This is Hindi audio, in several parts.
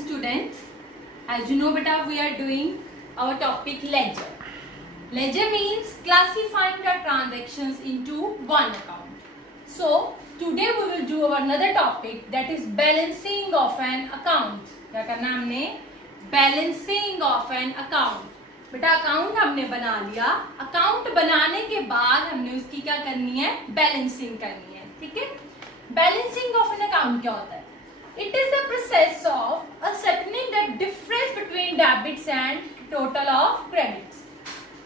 Students, as you know beta, we are doing our topic ledger. Ledger means classifying the transactions into one account. So today we will do another topic, that is balancing of an account. क्या करना है हमने? Balancing of an account. बेटा अकाउंट हमने बना लिया, अकाउंट बनाने के बाद हमने उसकी क्या करनी है? बैलेंसिंग करनी है. ठीक है? बैलेंसिंग ऑफ एन अकाउंट क्या होता है? It is the process of ascertaining the difference between debits and total of credits.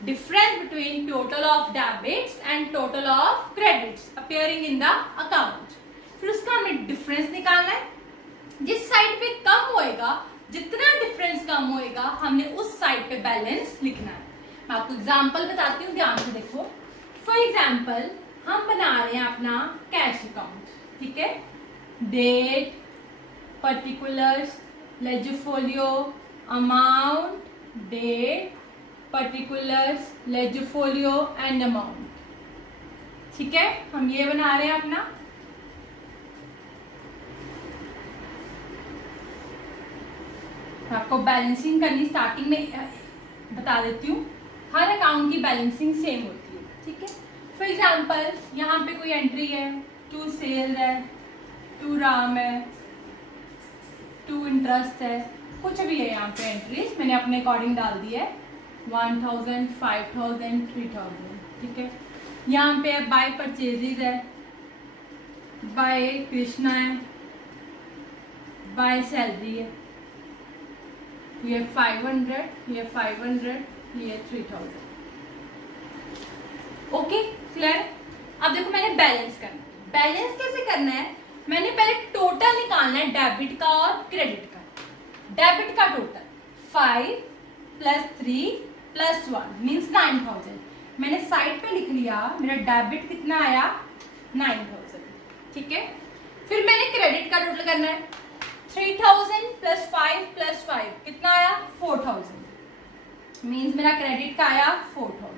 Difference between total of debits and total of credits appearing in the account. फिर उसका हमें डिफरेंस निकालना है. जिस साइड पे कम होएगा, जितना डिफरेंस कम होएगा, हमने उस साइड पे बैलेंस लिखना है. मैं आपको एग्जांपल बताती हूँ, ध्यान से देखो. फॉर एग्जांपल हम बना रहे हैं अपना कैश अकाउंट. ठीक है? Date, particulars, ledger folio, amount, date, particulars, ledger folio and amount. ठीक है? हम ये बना रहे हैं अपना. आपको बैलेंसिंग करनी स्टार्टिंग में बता देती हूँ. हर अकाउंट की बैलेंसिंग सेम होती है. ठीक है? फॉर एग्जाम्पल यहाँ पे कोई एंट्री है, टू सेल है, टू राम है, टू इंटरेस्ट है, कुछ भी है यहाँ पे एंट्रीज मैंने अपने अकॉर्डिंग डाल दी है. 1000, 5000, 3000. ठीक है? यहाँ पे बाय परचेजेज है, बाय कृष्णा है, बाय सैलरी है. ये 500, ये 500, ये 3000. Okay, clear? अब देखो मैंने बैलेंस करना. बैलेंस कैसे करना है? मैंने पहले टोटल निकालना है डेबिट का और क्रेडिट का. डेबिट का टोटल 5 + 3 + 1 मीन्स 9000. मैंने साइड पे लिख लिया, मेरा डेबिट कितना आया? 9000. ठीक है? फिर मैंने क्रेडिट का टोटल करना है. 3000 + 5 + 5 कितना आया? 4000 मीन्स मेरा क्रेडिट का आया 4000.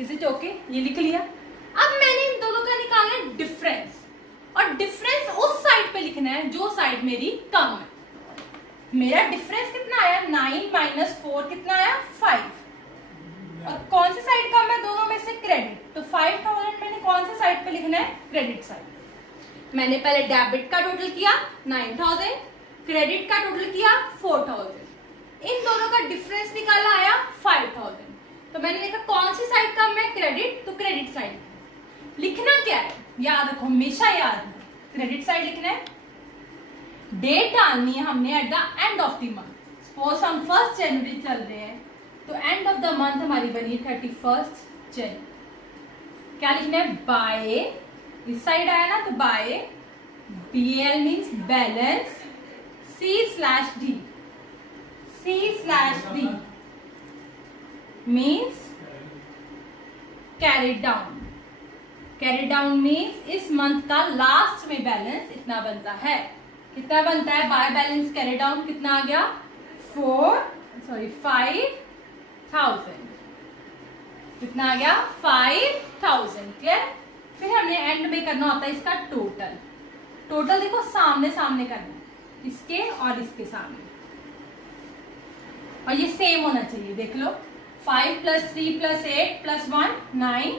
Is it okay? ये लिख लिया. अब मैंने इन दोनों का निकालना है डिफरेंस, और डिफरेंस उस साइड पे लिखना है जो साइड मेरी कम है. मेरा डिफरेंस कितना आया? 9 - 4 कितना आया? 5. और कौन सी साइड कम है दोनों में से? क्रेडिट. तो 5000 मैंने कौन सी साइड पे लिखना है? Credit side. मैंने पहले डेबिट का टोटल किया 9000, क्रेडिट का टोटल किया 4000. इन दोनों का डिफरेंस निकाला आया 5000. तो मैंने लिखा कौन सी साइड कम है? क्रेडिट. तो क्रेडिट साइड. लिखना क्या है? याद रखो, हमेशा याद रखो, क्रेडिट साइड लिखना है. डेट डालनी है हमने at the end of the month. Suppose हम 1 जनवरी चल रहे हैं, तो एंड ऑफ द मंथ हमारी बनी 31 जनवरी. क्या लिखना है? बाय, इस साइड आया ना, तो by, BL means balance, C/D. C/D means carry down. Carry down means इस मंथ का लास्ट में बैलेंस इतना बनता है. कितना बनता है? बाय बैलेंस कैरी डाउन कितना आ गया? 5000. कितना आ गया? 5000. क्लियर? फिर हमने एंड में करना होता है इसका टोटल. टोटल देखो सामने सामने करना है, इसके और इसके सामने, और ये सेम होना चाहिए. देख लो, 5 + 3 + 8 + 1 9.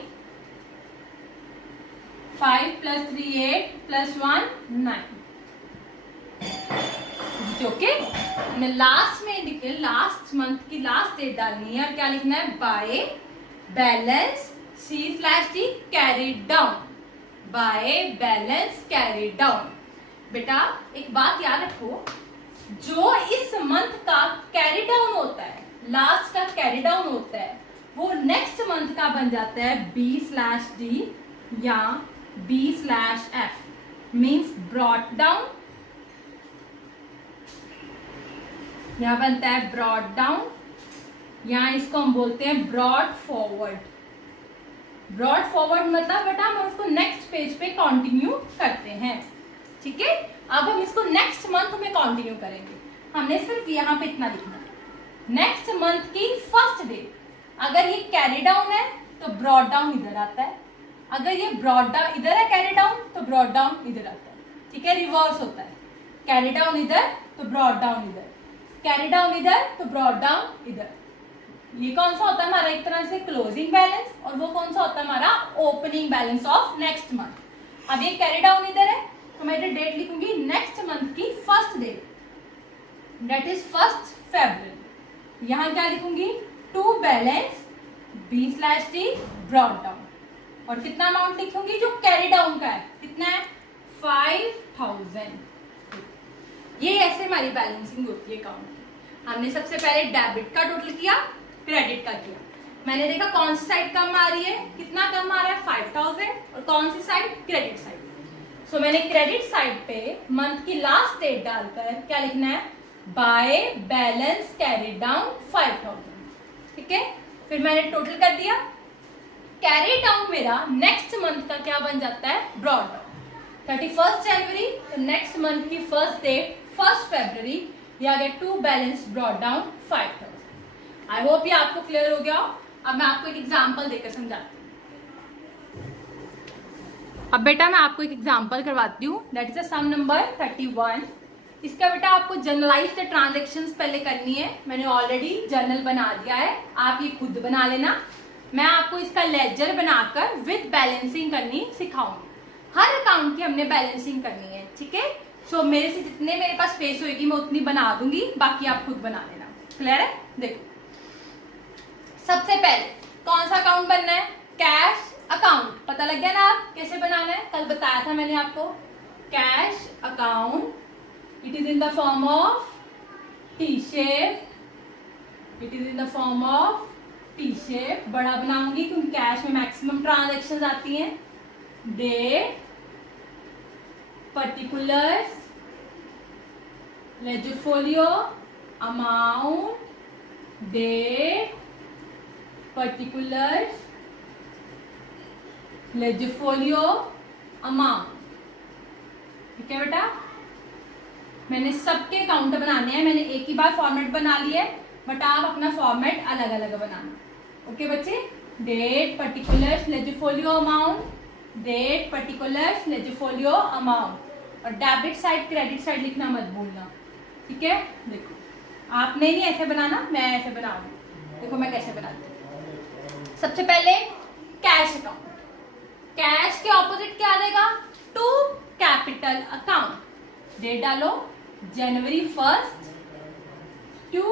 5 + 3 8 + 1 9. ओके? मैं लास्ट में लिखे, लास्ट मंथ की लास्ट डेट डालनी है, और क्या लिखना है? By balance C/D carry down. Bye balance carry down. बेटा एक बात याद रखो, जो इस मंथ का कैरी डाउन होता है, लास्ट का कैरी डाउन होता है, वो नेक्स्ट मंथ का बन जाता है B/D या B/F मीन्स ब्रॉट डाउन. यहां बनता है ब्रॉट डाउन, यहां इसको हम बोलते हैं ब्रॉड फॉरवर्ड. ब्रॉड फॉरवर्ड मतलब बेटा हम उसको नेक्स्ट पेज पे कंटिन्यू करते हैं. ठीक है? अब हम इसको नेक्स्ट मंथ में कंटिन्यू करेंगे. हमने सिर्फ यहाँ पे इतना लिखना है, नेक्स्ट मंथ की फर्स्ट डे. अगर ये कैरी डाउन है तो ब्रॉड डाउन इधर आता है, अगर ये ब्रॉड डाउन इधर है कैरी डाउन, तो ब्रॉड डाउन इधर आता है. ठीक है? रिवर्स होता है, कैरी डाउन इधर, तो ब्रॉट डाउन इधर, कैरी डाउन इधर तो ब्रॉट डाउन इधर। ये कौन सा होता है हमारा, एक तरह से क्लोजिंग बैलेंस, और वो कौन सा होता है हमारा opening balance of next month. अब ये कैरी डाउन इधर है तो मैं इधर डेट लिखूंगी नेक्स्ट मंथ की first date, that is 1 February। यहां क्या लिखूंगी, to balance B/T brought down, और कितना अमाउंट लिखूंगी जो कैरी डाउन का है, कितना है 5000। ये ऐसे हमारी बैलेंसिंग होती है अकाउंट की। हमने सबसे पहले डेबिट का टोटल किया, क्रेडिट का किया, मैंने देखा कौन सी साइड कम आ रही है, कितना कम आ रहा है 5000, और कौन सी साइड, क्रेडिट साइड। सो मैंने क्रेडिट साइड पे मंथ की लास्ट डेट डालकर क्या लिखना है, बाय बैलेंस कैरी डाउन 5000। ठीक है, फिर मैंने टोटल कर दिया, कैरी डाउन मेरा नेक्स्ट मंथ का क्या बन जाता है, ब्रॉट डाउन 31 जनवरी, तो नेक्स्ट मंथ की फर्स्ट डेट 1 February, या get to balance brought down 5000। I hope ये आपको क्लियर हो गया। अब मैं आपको एक एग्जांपल देकर समझाती हूँ। अब बेटा मैं आपको एक एग्जांपल करवाती हूँ, दैट इज सम नंबर 31। इसका बेटा आपको जर्नलाइज्ड ट्रांजैक्शंस पहले करनी है, मैंने ऑलरेडी जर्नल बना दिया है, आप ये खुद बना लेना। मैं आपको इसका लेजर बनाकर विद बैलेंसिंग करनी सिखाऊंगी। हर अकाउंट की हमने बैलेंसिंग करनी है, ठीक है। सो मेरे से जितने मेरे पास स्पेस होगी मैं उतनी बना दूंगी, बाकी आप खुद बना लेना। क्लियर है, देखो सबसे पहले कौन सा अकाउंट बनना है, कैश अकाउंट। पता लग गया ना आप कैसे बनाना है, कल बताया था मैंने आपको। Cash account, it is in the form of T shape, it is in the form of T shape. बड़ा बनाऊंगी क्योंकि कैश में मैक्सिमम ट्रांजेक्शन आती हैं। Date, particulars, ledger folio, amount, date, particulars, ledger folio, amount. ठीक है बेटा, मैंने सबके अकाउंट बनाने हैं, मैंने एक ही बार फॉर्मेट बना लिया है, बट आप अपना फॉर्मेट अलग अलग बनाना। ओके बच्चे, date, particulars, ledger folio, amount, date, particulars, ledger folio, amount, और डेबिट साइड क्रेडिट साइड लिखना मत भूलना। ठीक है, देखो आपने नहीं ऐसे बनाना, मैं ऐसे बना दूँ। देखो मैं कैसे बनाती हूँ। सबसे पहले कैश अकाउंट, कैश के ऑपोजिट क्या आ जाएगा, टू कैपिटल अकाउंट। डेट डालो जनवरी 1 टू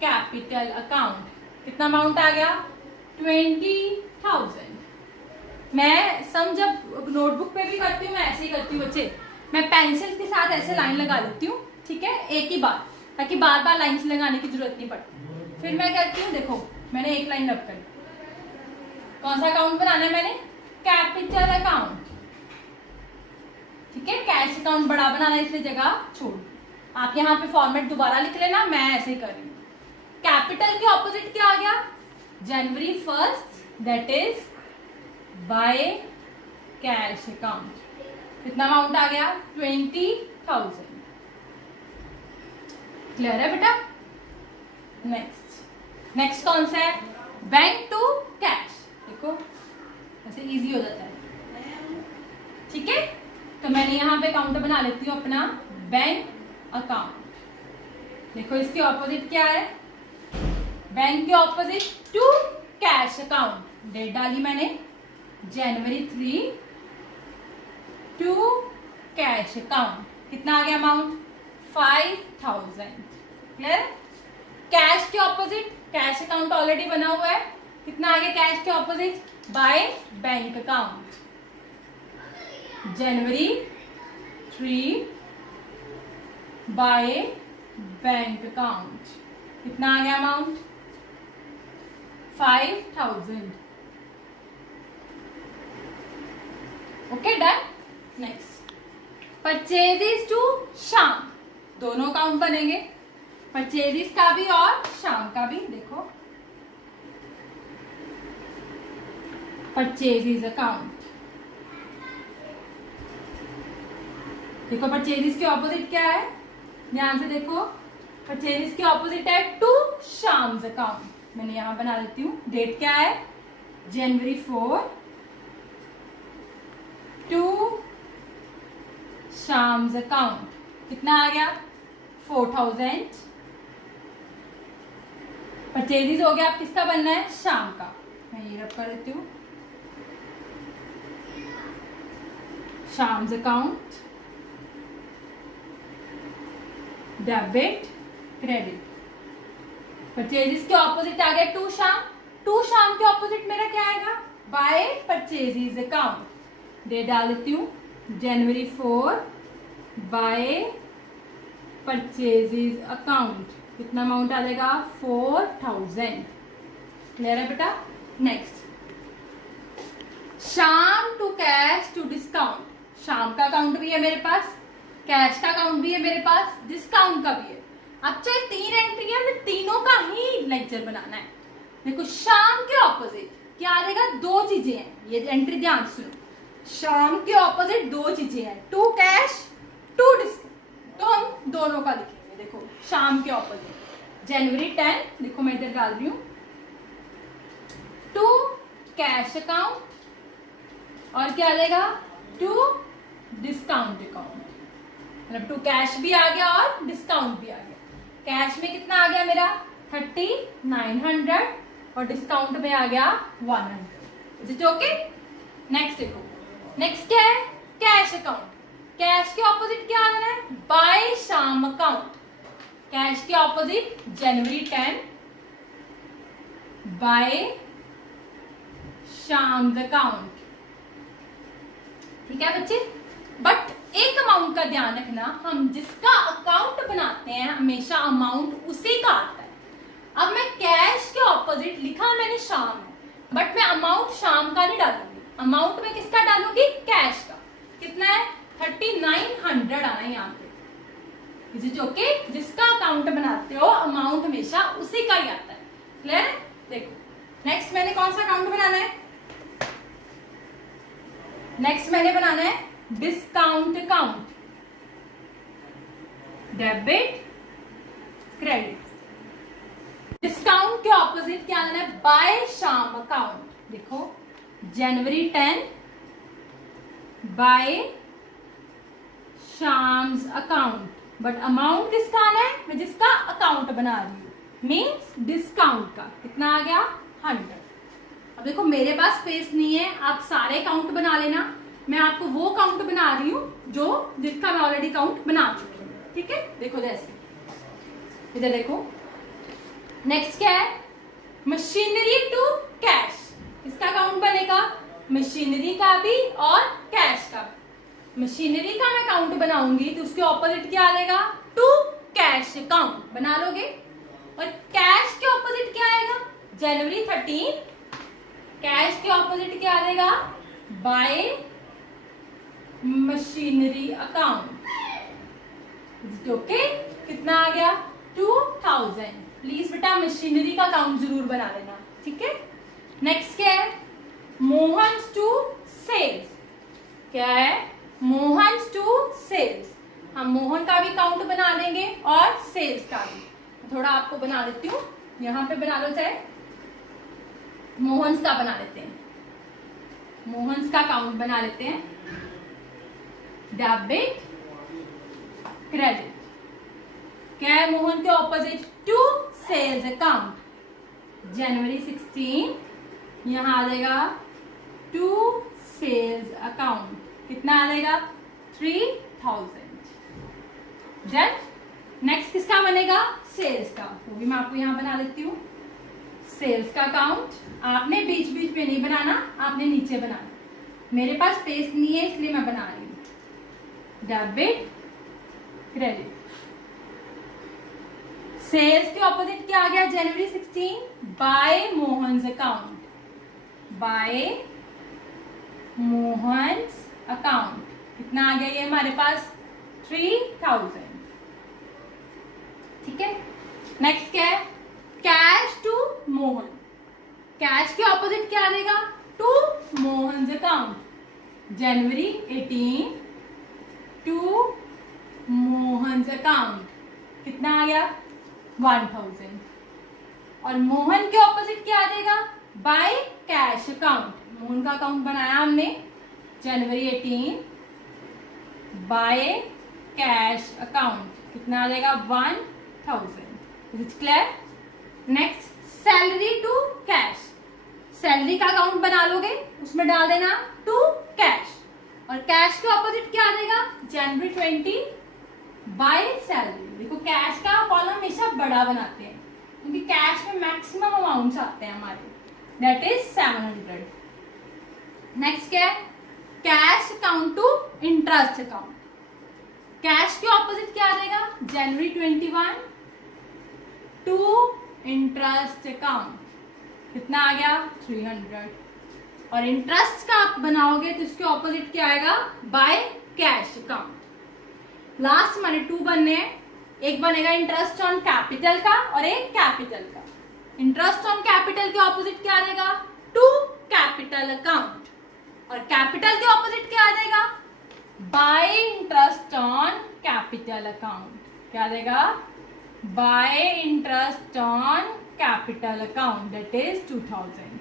कैपिटल अकाउंट, कितना अमाउंट आ गया 20,000। मैं सम जब नोटबुक पे भी करती हूँ मैं ऐसे ही करती हूँ बच्चे, मैं पेंसिल के साथ ऐसे लाइन लगा लेती हूँ, ठीक है, एक ही बार, ताकि बार बार लाइन लगाने की जरूरत नहीं पड़ती। फिर मैं करती हूँ, देखो मैंने एक लाइन रख कर, कौन सा अकाउंट बनाना है मैंने, कैपिटल अकाउंट। ठीक है, कैश अकाउंट बड़ा बनाना है इसलिए जगह छोड़, आप यहाँ पे फॉर्मेट दोबारा लिख लेना, मैं ऐसे ही कर रही हूँ। कैपिटल के ऑपोजिट क्या आ गया, जनवरी 1, that is by cash account. कितना अमाउंट आ गया 20,000। क्लियर है बेटा। नेक्स्ट कौन सा है, बैंक टू कैश। देखो ऐसे इजी हो जाता है। ठीक है, तो मैंने यहाँ पे अकाउंट बना लेती हूँ अपना बैंक अकाउंट। देखो इसके ऑपोजिट क्या है, बैंक के opposite to cash account. Date डाली मैंने जनवरी 3 टू कैश अकाउंट। कितना आ गया अमाउंट 5,000। क्लियर। कैश के ऑपोजिट कैश अकाउंट ऑलरेडी बना हुआ है, कितना आ गया कैश के ऑपोजिट, बाय बैंक अकाउंट। जनवरी 3 बाय बैंक अकाउंट, कितना आ गया amount 5,000। Okay done. Next purchases to Sham, दोनों अकाउंट बनेंगे, परचेजेस का भी और शाम का भी। देखो परचेजेस अकाउंट, देखो परचेजेस के ऑपोजिट क्या है, ध्यान से देखो, परचेजेस के ऑपोजिट है टू शाम्स अकाउंट। मैंने यहां बना देती हूँ, डेट क्या है जनवरी 4 टू शाम्स अकाउंट। कितना आ गया 4000। परचेजेस हो गया, अब किसका बनना है? शाम का। मैं ये रब कर देती हूँ, शाम्स अकाउंट, डेबिट क्रेडिट। परचेजेस के ऑपोजिट आ गया टू शाम। टू शाम के ऑपोजिट मेरा क्या आएगा? By purchases account. डेट डाल देती हूँ जनवरी 4 बाय परचेजेस अकाउंट। कितना अमाउंट आ जाएगा? 4000। क्लियर है बेटा? नेक्स्ट, शाम टू कैश टू डिस्काउंट। शाम का अकाउंट भी है मेरे पास, कैश का अकाउंट भी है मेरे पास, डिस्काउंट का भी है। अब चाहे 3 एंट्री है, हमें तीनों का ही लेक्चर बनाना है। देखो शाम के ऑपोजिट क्या आ जाएगा? 2 चीजें हैं, ये एंट्री ध्यान सुनो। शाम के ऑपोजिट 2 चीजें हैं, टू कैश टू डिस्काउंट। तो हम दोनों का लिखेंगे। देखो शाम के ऑपोजिट जनवरी 10, देखो मैं इधर डाल रही हूँ, टू कैश अकाउंट और क्या आ जाएगा? To discount account. मतलब टू कैश भी आ गया और डिस्काउंट भी आ गया। कैश में कितना आ गया मेरा? 3900 और डिस्काउंट में आ गया 100। Is it okay? नेक्स्ट देखो, नेक्स्ट क्या है? Cash account. कैश के ऑपोजिट क्या आना है? बाय शाम अकाउंट। कैश के ऑपोजिट जनवरी 10 बाय शाम अकाउंट। ठीक है बच्चे? बट एक अमाउंट का ध्यान रखना, हम जिसका अकाउंट बनाते हैं हमेशा अमाउंट उसी का आता है। अब मैं कैश के ऑपोजिट लिखा मैंने शाम है, बट मैं अमाउंट शाम का नहीं डालूंगी। अमाउंट में किसका डालूंगी? कैश का। कितना है? 3900 आना है यहाँ पे। Is it okay? जिसका अकाउंट बनाते हो अमाउंट हमेशा उसी का ही आता है। क्लियर है? देखो नेक्स्ट मैंने कौन सा अकाउंट बनाना है? नेक्स्ट मैंने बनाना है discount account, debit credit. Discount के ऑपोजिट क्या आना है? बाय शाम अकाउंट। देखो जनवरी 10 बाय शाम्स अकाउंट, बट अमाउंट किसका आना है? मैं जिसका अकाउंट बना रही हूँ, मीन्स डिस्काउंट का। कितना आ गया? 100। अब देखो मेरे पास स्पेस नहीं है, आप सारे काउंट बना लेना। मैं आपको वो काउंट बना रही हूं जो जिसका मैं ऑलरेडी काउंट बना चुकी हूँ। ठीक है? देखो जैसे इधर देखो, नेक्स्ट क्या है? Machinery to cash. इसका काउंट बनेगा मशीनरी का भी और कैश का भी। मशीनरी का मैं काउंट बनाऊंगी तो उसके ऑपोजिट क्या आ जाएगा? To cash account. बना लोगे? और कैश के ऑपोजिट क्या आएगा? जनवरी 13। कैश के ऑपोजिट क्या आ जाएगा? Bye machinery account. ओके? कितना आ गया? 2000। प्लीज बेटा मशीनरी का अकाउंट जरूर बना लेना। ठीक है? नेक्स्ट क्या है? Mohan's to sales. क्या है? Mohan's to sales. हम मोहन का भी काउंट बना लेंगे और सेल्स का भी। थोड़ा आपको बना देती हूँ, यहां पे बना लो, चाहे मोहन्स का बना लेते हैं। मोहन्स का काउंट बना लेते हैं, डेबिट क्रेडिट। क्या है मोहन के ऑपोजिट? To sales account. जनवरी 16 यहां आ जाएगा टू सेल्स अकाउंट। कितना आ जाएगा? 3000। डन? नेक्स्ट किसका बनेगा? सेल्स का। वो भी मैं आपको यहां बना देती हूँ। सेल्स का अकाउंट आपने बीच बीच में नहीं बनाना, आपने नीचे बनाना। मेरे पास स्पेस नहीं है इसलिए मैं बना रही हूँ। Debit credit. सेल्स के ऑपोजिट क्या आ गया? जनवरी 16 by Mohan's account. By Mohan's account. कितना आ गया ये हमारे पास? 3000। ठीक है? नेक्स्ट क्या है? Cash to Mohan. कैश के ऑपोजिट क्या आ जाएगा? To Mohan's account. जनवरी 18 टू मोहन्स अकाउंट। कितना आ गया? 1000। और मोहन के ऑपोजिट क्या आ जाएगा? By cash account. मोहन का अकाउंट बनाया हमने जनवरी 18 बाय कैश अकाउंट। कितना आ जाएगा 1000। Is clear? Next salary to cash, salary का अकाउंट बना लोगे, उसमें डाल देना टू कैश, और कैश के ऑपोजिट क्या आ जाएगा जनवरी 20 बाय सैलरी। देखो कैश का कॉलम हमेशा बड़ा बनाते हैं क्योंकि कैश में मैक्सिमम अमाउंट्स आते हैं हमारे, दैट इज 700। नेक्स्ट क्या है cash account to interest account, cash के ऑपोजिट क्या आ जाएगा जनवरी 21 टू इंटरेस्ट अकाउंट, कितना आ गया 300। और इंटरेस्ट का आप बनाओगे तो इसके ऑपोजिट क्या आएगा बाय कैश अकाउंट। लास्ट हमारे 2 बनने हैं, एक बनेगा इंटरेस्ट ऑन कैपिटल का और एक कैपिटल का। इंटरेस्ट ऑन कैपिटल के ऑपोजिट क्या आ जाएगा टू कैपिटल अकाउंट, और कैपिटल के ऑपोजिट क्या आ जाएगा bye interest on capital account, क्या आ जाएगा bye interest on capital account, that is 2000।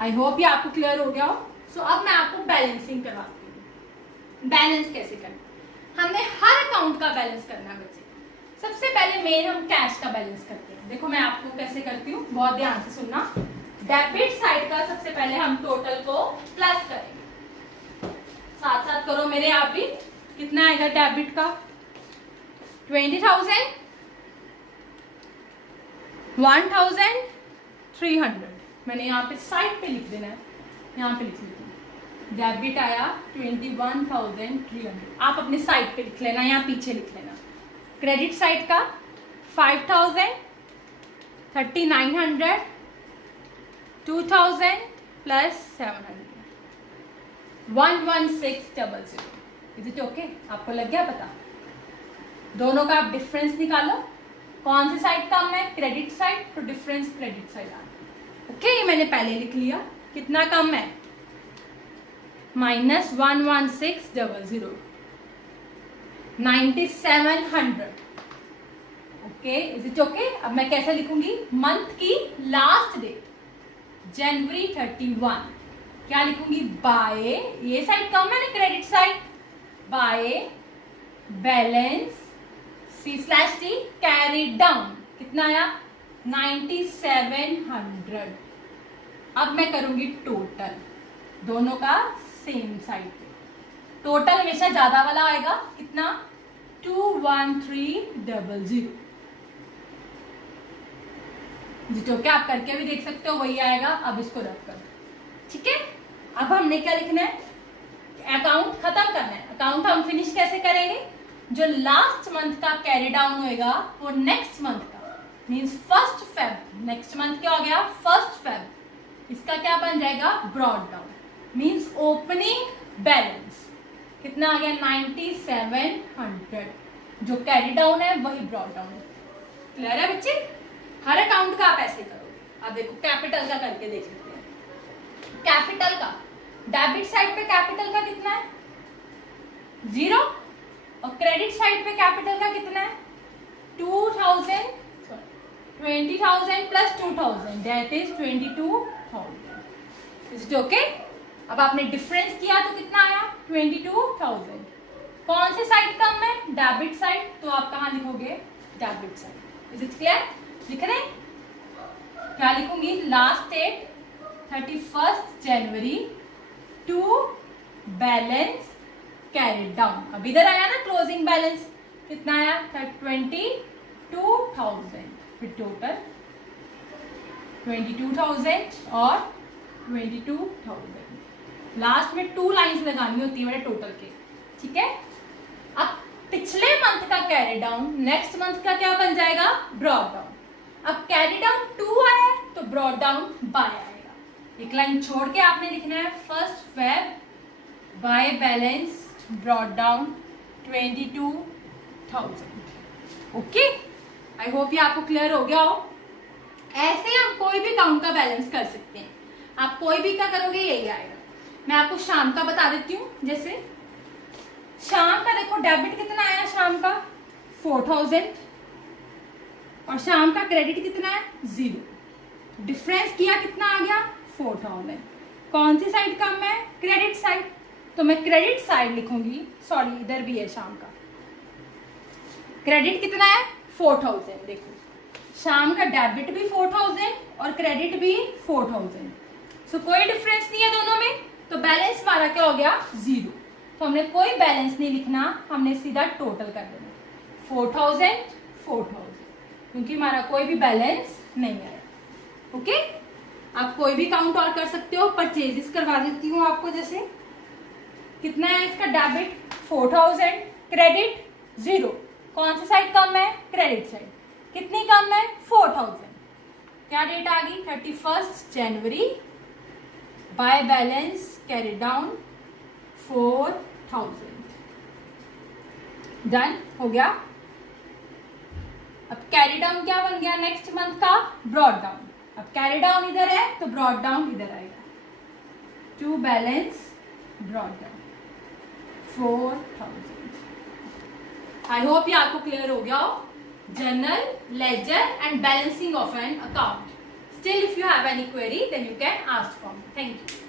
I hope ये आपको क्लियर हो गया हो। सो अब मैं आपको बैलेंसिंग करवाती हूँ। बैलेंस कैसे करना, हमने हर अकाउंट का बैलेंस करना है बच्चे। सबसे पहले मेन हम कैश का बैलेंस करते हैं। देखो मैं आपको कैसे करती हूँ, बहुत ध्यान से सुनना। डेबिट साइड का सबसे पहले हम टोटल को प्लस करेंगे, साथ साथ करो मेरे आप भी। कितना आएगा डेबिट का 20,000, 1,300। मैंने यहाँ पे साइड पे लिख देना है, यहाँ पे लिख लेती हूँ। डेबिट आया 21,300, आप अपने साइड पे लिख लेना, यहाँ पीछे लिख लेना। क्रेडिट साइड का 5,000, 3,900, 2,000 प्लस 700, 11600। Is it okay? आपको लग गया पता? दोनों का आप डिफरेंस निकालो, कौन सी साइड कम है क्रेडिट साइड, तो डिफरेंस क्रेडिट साइड आ। ओके ये मैंने पहले लिख लिया। कितना कम है -11600, 9700। Okay is it okay? अब मैं कैसे लिखूंगी मंथ की लास्ट डेट जनवरी 31, क्या लिखूंगी बाय, ये साइड कम है ना credit side, by balance C/T carry down, कितना आया 9700। अब मैं करूंगी टोटल, दोनों का सेम साइड पे। टोटल हमेशा ज्यादा वाला आएगा, कितना 21300। जी ओके, आप करके भी देख सकते हो, वही आएगा। अब इसको रख कर, ठीक है। अब हमने क्या लिखना है, अकाउंट खत्म करना है। अकाउंट हम फिनिश कैसे करेंगे, जो लास्ट मंथ का कैरी डाउन होएगा वो नेक्स्ट मंथ का, मींस 1 Feb। नेक्स्ट मंथ क्या हो गया 1 Feb, इसका क्या बन जाएगा brought down, means opening balance कितना आ गया 9700। जो कैरी डाउन है वही ब्रॉड डाउन है। क्लियर है बच्चे? हर अकाउंट का आप ऐसे करोगे। अब देखो कैपिटल का करके देख लेते हैं। कैपिटल का डेबिट साइड पे कैपिटल का कितना है 0, और क्रेडिट साइड पे कैपिटल का कितना है 20,000 plus 2000, that is 22,000। Is it okay? अब आपने डिफरेंस किया तो कितना आया 22,000। कौन से साइड कम है डेबिट साइड, तो आप कहां लिखोगे debit side. Is it clear? लिख रहे हैं? क्या लिखूंगी लास्ट डेट 31 जनवरी टू बैलेंस कैरिड डाउन। अब इधर आया ना क्लोजिंग बैलेंस, कितना आया 22,000, फिर टोटल 22,000 और 22,000। लास्ट में 2 लाइंस लगानी होती है मेरे टोटल के, ठीक है। अब पिछले मंथ का कैरी डाउन नेक्स्ट मंथ का क्या बन जाएगा ब्रॉड डाउन। अब कैरी डाउन 2 आया तो ब्रॉड डाउन बाय आएगा। एक लाइन छोड़ के आपने लिखना है 1 Feb by balance brought down 22,000। Okay, I hope ये आपको क्लियर हो गया हो। ऐसे हम कोई भी अकाउंट का बैलेंस कर सकते हैं। आप कोई भी क्या करोगे यही आएगा। मैं आपको शाम का बता देती हूँ। जैसे शाम का देखो डेबिट कितना आया शाम का 4,000 और शाम का क्रेडिट कितना है 0। डिफरेंस किया कितना आ गया 4,000। कौन सी साइड कम है क्रेडिट साइड, तो मैं क्रेडिट साइड लिखूंगी। सॉरी इधर भी है शाम का, क्रेडिट कितना है 4000। देखो शाम का डेबिट भी 4000 और क्रेडिट भी 4000, सो कोई डिफरेंस नहीं है दोनों में, तो बैलेंस हमारा क्या हो गया 0। तो हमने कोई बैलेंस नहीं लिखना, हमने सीधा टोटल कर देना 4000 4000, क्योंकि हमारा कोई भी बैलेंस नहीं है। ओके, आप कोई भी काउंट और कर सकते हो। परचेजेस करवा देती हूँ आपको, जैसे कितना है इसका डेबिट 4000, क्रेडिट 0, कौन सी साइड कम है क्रेडिट साइड, कितनी कम है 4000। क्या डेट आ गई 31 जनवरी, by balance carry down 4000। Done हो गया। अब कैरी डाउन क्या बन गया नेक्स्ट मंथ का ब्रॉड डाउन। अब कैरी डाउन इधर है तो ब्रॉड डाउन इधर आएगा, to balance brought down 4000। I hope ये आपको क्लियर हो गया हो। Journal, ledger and balancing of an account. Still, if you have any query, then you can ask for me. Thank you.